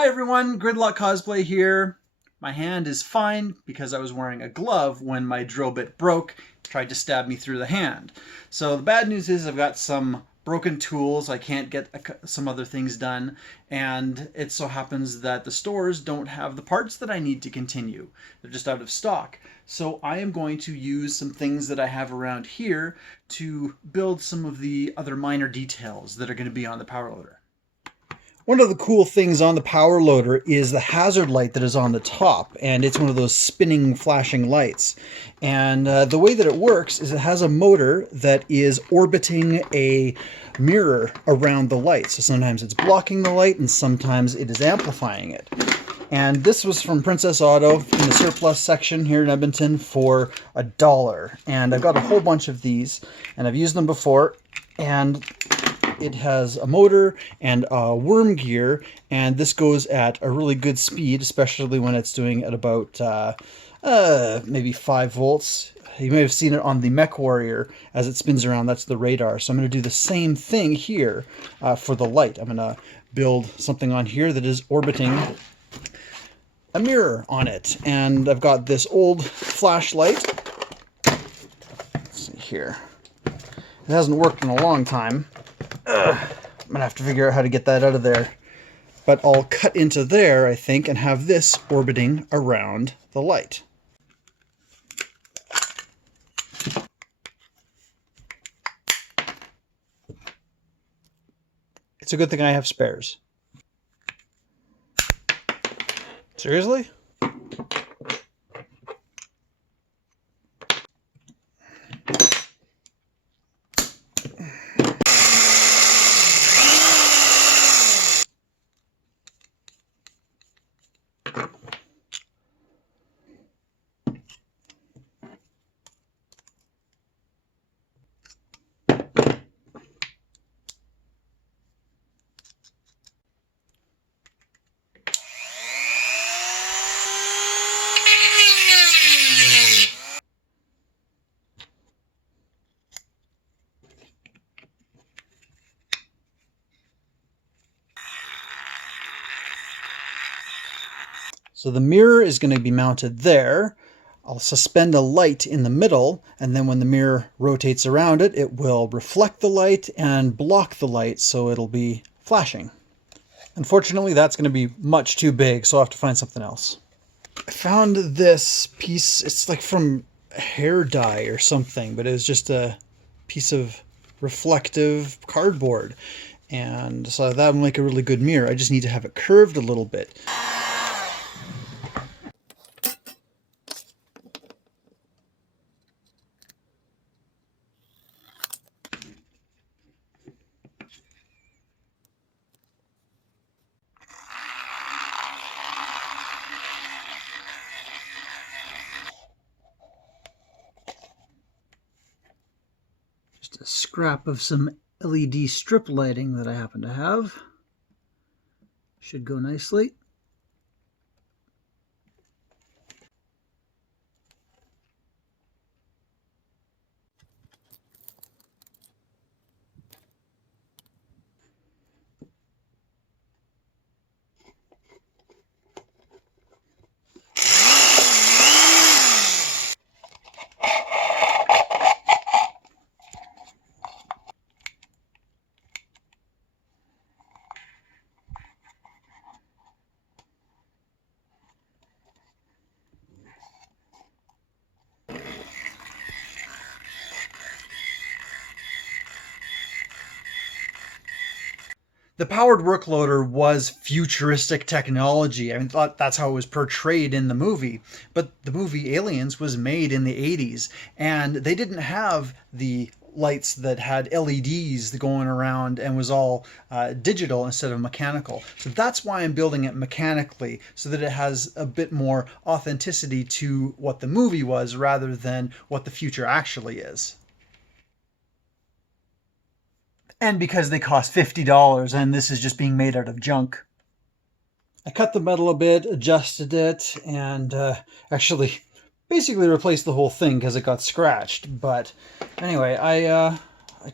Hi everyone, Gridlock Cosplay here. My hand is fine because I was wearing a glove when my drill bit broke, tried to stab me through the hand. So the bad news is I've got some broken tools, I can't get some other things done, and it so happens that the stores don't have the parts that I need to continue. They're just out of stock. So I am going to use some things that I have around here to build some of the other minor details that are going to be on the power loader. One of the cool things on the power loader is the hazard light that is on the top, and it's one of those spinning flashing lights. And the way that it works is it has a motor that is orbiting a mirror around the light. So sometimes it's blocking the light and sometimes it is amplifying it. And this was from Princess Auto in the surplus section here in Edmonton for $1. And I've got a whole bunch of these and I've used them before, and it has a motor and a worm gear, and this goes at a really good speed, especially when it's doing at about maybe 5 volts. You may have seen it on the Mech Warrior as it spins around. That's the radar. So I'm going to do the same thing here for the light. I'm going to build something on here that is orbiting a mirror on it. And I've got this old flashlight. Let's see here. It hasn't worked in a long time. I'm gonna have to figure out how to get that out of there. But I'll cut into there, I think, and have this orbiting around the light. It's a good thing I have spares. Seriously? So the mirror is going to be mounted there. I'll suspend a light in the middle, and then when the mirror rotates around it, it will reflect the light and block the light, so it'll be flashing. Unfortunately, that's going to be much too big, so I'll have to find something else. I found this piece, it's like from hair dye or something, but it was just a piece of reflective cardboard. And so that will make a really good mirror. I just need to have it curved a little bit. A scrap of some LED strip lighting that I happen to have. Should go nicely. The powered work loader was futuristic technology. I mean, that's how it was portrayed in the movie. But the movie Aliens was made in the 80s, and they didn't have the lights that had LEDs going around and was all digital instead of mechanical. So that's why I'm building it mechanically, so that it has a bit more authenticity to what the movie was rather than what the future actually is. And because they cost $50 and this is just being made out of junk. I cut the metal a bit, adjusted it, and actually basically replaced the whole thing because it got scratched. But anyway, I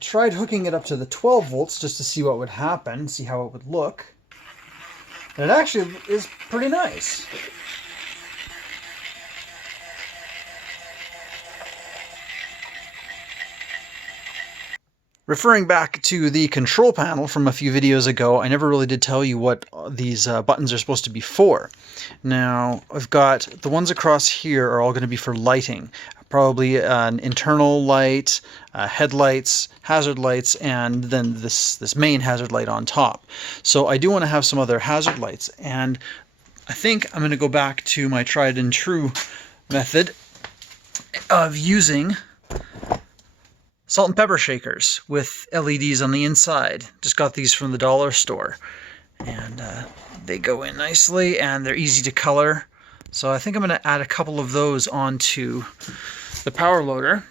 tried hooking it up to the 12 volts just to see what would happen, see how it would look. And it actually is pretty nice. Referring back to the control panel from a few videos ago, I never really did tell you what these buttons are supposed to be for. Now, I've got the ones across here are all going to be for lighting. Probably an internal light, headlights, hazard lights, and then this main hazard light on top. So I do want to have some other hazard lights, and I think I'm going to go back to my tried and true method of using salt and pepper shakers with LEDs on the inside. Just got these from the dollar store. And they go in nicely and they're easy to color. So I think I'm going to add a couple of those onto the power loader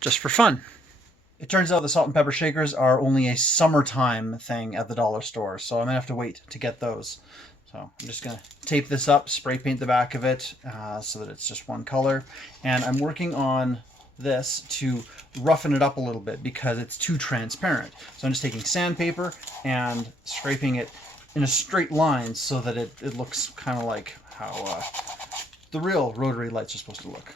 just for fun. It turns out the salt and pepper shakers are only a summertime thing at the dollar store, so I'm going to have to wait to get those. So I'm just going to tape this up, spray paint the back of it so that it's just one color. And I'm working on this to roughen it up a little bit because it's too transparent. So I'm just taking sandpaper and scraping it in a straight line so that it looks kind of like how the real rotary lights are supposed to look.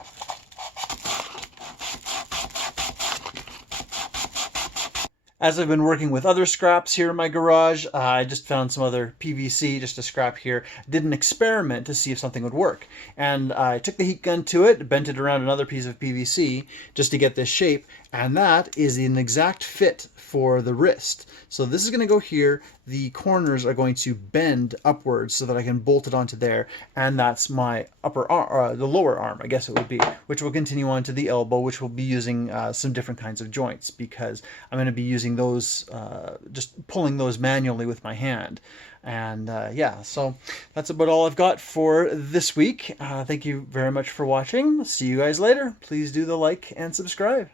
As I've been working with other scraps here in my garage, I just found some other PVC, just a scrap here. Did an experiment to see if something would work. And I took the heat gun to it, bent it around another piece of PVC just to get this shape. And that is an exact fit for the wrist. So this is going to go here. The corners are going to bend upwards so that I can bolt it onto there. And that's my upper arm, the lower arm, I guess it would be, which will continue on to the elbow, which will be using some different kinds of joints because I'm going to be using those, just pulling those manually with my hand. And yeah, so that's about all I've got for this week. Thank you very much for watching. See you guys later. Please do the like and subscribe.